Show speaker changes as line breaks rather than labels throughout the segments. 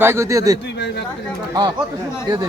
Bike দিয়ে দে হ্যাঁ দিয়ে দে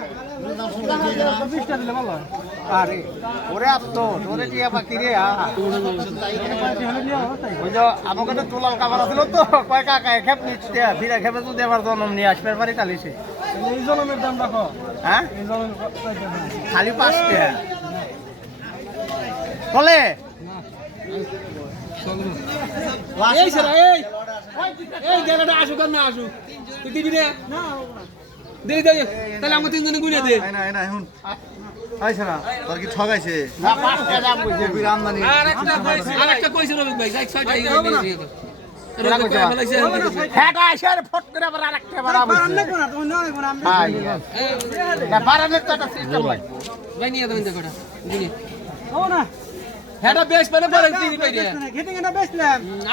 আরে, ওরে আপতো ওরে টিয়া পাখি রে ওই তো কয় কাকা খেপ নিচ্ছে ফিরে খেপে তো দেবার জন্ম নিয়ে আসবে পারি তালিছে এই খালি পাঁচটা বলে।
এই গেলাটা আসুক আর না আসুক। তুই দিবি রে। দে দে তাহলে আমাকে তিনজনে গুনে দে।
না না এখন আইছে না তোর কি ঠগাইছে?
না পাঁচটা দাম কইছে।
বির আমদানি।
আর কইছে আর কইছে রবি ভাই যাই ছয়টা এই দিয়ে দে
হ্যাঁ আইসে আর ফট করে আবার আরেকটা তো একটা সিস্টেম লাগে
ভাই। নিয়ে দেবেন হ্যাঁ বেশ মানে পরে দিবি ভাই রে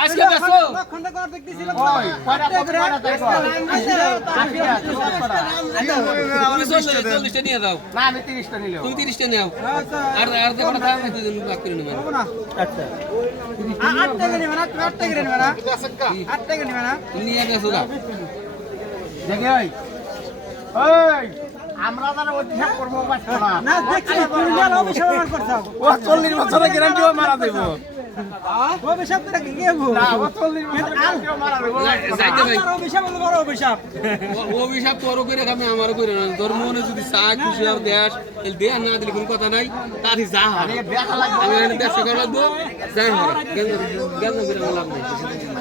আজকে বেসো
ওই কয়টা কত কয়টা কর
তুমি চল্লিশ চল্লিশটা নিয়ে দাও
না আমি তিরিশটা নিলেও
তুমি তিরিশটা নাও আর আর দেখো না দুই দিন বাক করে নেবেন
আচ্ছা
তুমি নিয়ে গেছো গা
দেখে ওই ওই আমরা যারা অভিশাপ করব পারছ না ও চল্লিশ বছরের গ্যারান্টিও মারা দেবো? ও চল্লিশ বছরের গ্যারান্টিও মারা দেবো?
যাইতে ভাই ও- অভিশাপ করো করে খাবে আমারও করে না। তোর মনে যদি চা খুশি আর দেশ তাহলে না দিলে কোনো কথা নাই। তাতে যা
লাগবে
আমি ব্যবসা করা লাগবো যাই হয় করে লাভ নেই।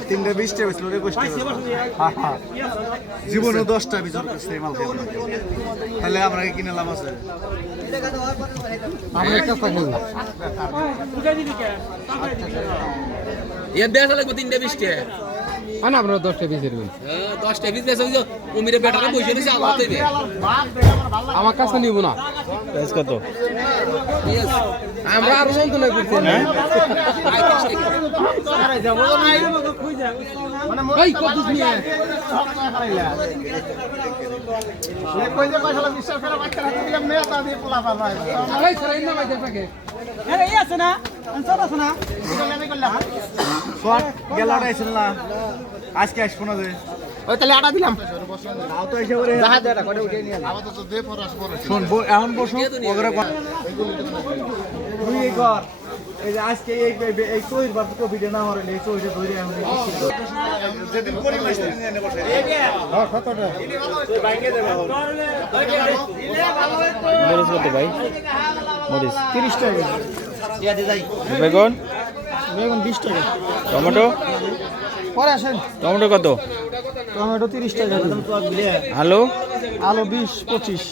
তিনটা বিশটা বেশি রে বসতে জীবনে দশটা বিচর করছে এই মাল খেয়ে তাহলে আমরা কি কিনে লাভ আছে?
আমরা একটা থাকব এর দেশ লাগবে তিনটা বিশটা।
আনা আমরা দশটা পিসের বই
হ্যাঁ, দশটা দেশ হইল উমিরে বেটারা বসে রয়েছে আল্লাহ দেবে
আমার কাছে নিব না।
কত?
আমরা আরও যন্ত্রণা করছি না এই কত নিয়ে
কই যে পয়সা বিশ্বাস করে বাচ্চা হাতে দিলাম মেয়ে তা দিয়ে পোলা পারবা
এই স্যার এই না ভাই দেখে
গেলাটা আইছিল না আজকে আসব না যে।
ওই তাহলে আটা দিলাম।
তাও তো এসে করে
জাহাজ উঠে নিয়ে
শোন ব- এখন বসো এই যে আজকে এই এই- এই তৈরি বার তো ভিডিও না হরে এই তৈরি ধরে এখন যেদিন করি মাস দিন এনে বসে হ্যাঁ কতটা
মরিচ কত ভাই? মরিচ।
তিরিশ টাকা।
বেগুন?
বেগুন বিশ টাকা।
টমেটো?
পরে আসেন।
টমেটো কত?
টমেটো তিরিশ টাকা।
আলু?
আলু বিশ পঁচিশ।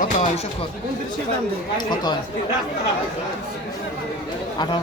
কত হয়? এসব কত? কত হয়? আঠারো।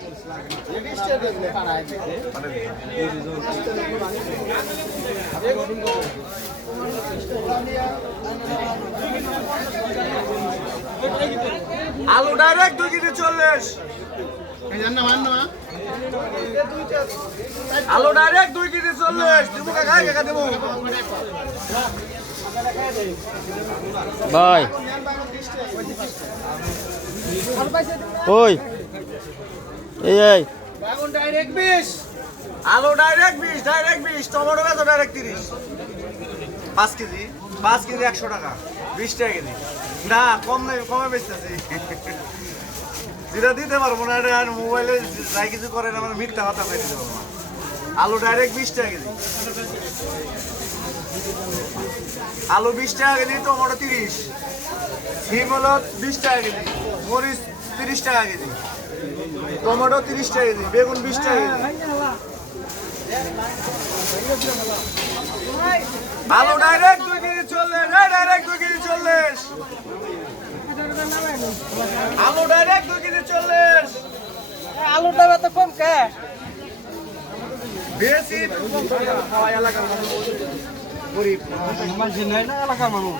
আলু ডাইরেক্ট দুই কেজি চল্লিশ। আলু ডাইরেক্ট দুই কেজি চল্লিশ। দিব কাকা
ভাই। ওই। এই
বেগুন ডাইরেক্ট বিশ আলু ডাইরেক্ট বিশ ডাইরেক্ট বিশ টমেটো কত ডাইরেক্ট তিরিশ। পাঁচ কেজি পাঁচ কেজি একশো টাকা, বিশ টাকা কেজি। না, কম কমে বেচতেছি। যেটা দিতে পারব না, এটা মোবাইলে যাই কিছু করেন আমার মিথ্যা কথা পেয়ে দিতে পারব আলু ডাইরেক্ট বিশ টাকা কেজি। আলু বিশ টাকা কেজি, টমেটো তিরিশ। সিম হলো বিশ টাকা কেজি, মরিচ তিরিশ টাকা কেজি। টমেটো তিরিশ টাকা কেজি বেগুন বিশ টাকা কেজি। আলু ডাইরেক্ট দুই কেজি চল্লিশ ডাইরেক্ট দুই কেজি চল্লিশ। আলু ডাইরেক্ট দুই কেজি চল্লিশ।
আলুর দাম এত কম কে?
বেশি খাওয়া এলাকার মানুষ গরিব।
মানুষ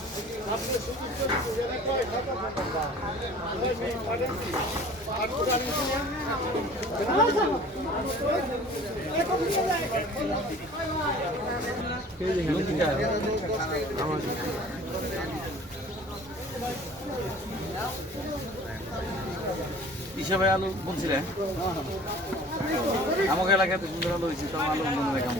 হিসাবে আলু বলছিলেন? আমাকে এলাকাতে সুন্দর আলু হয়েছে তো আলু মনে রেখে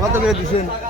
কত বেশি পঞ্চাশ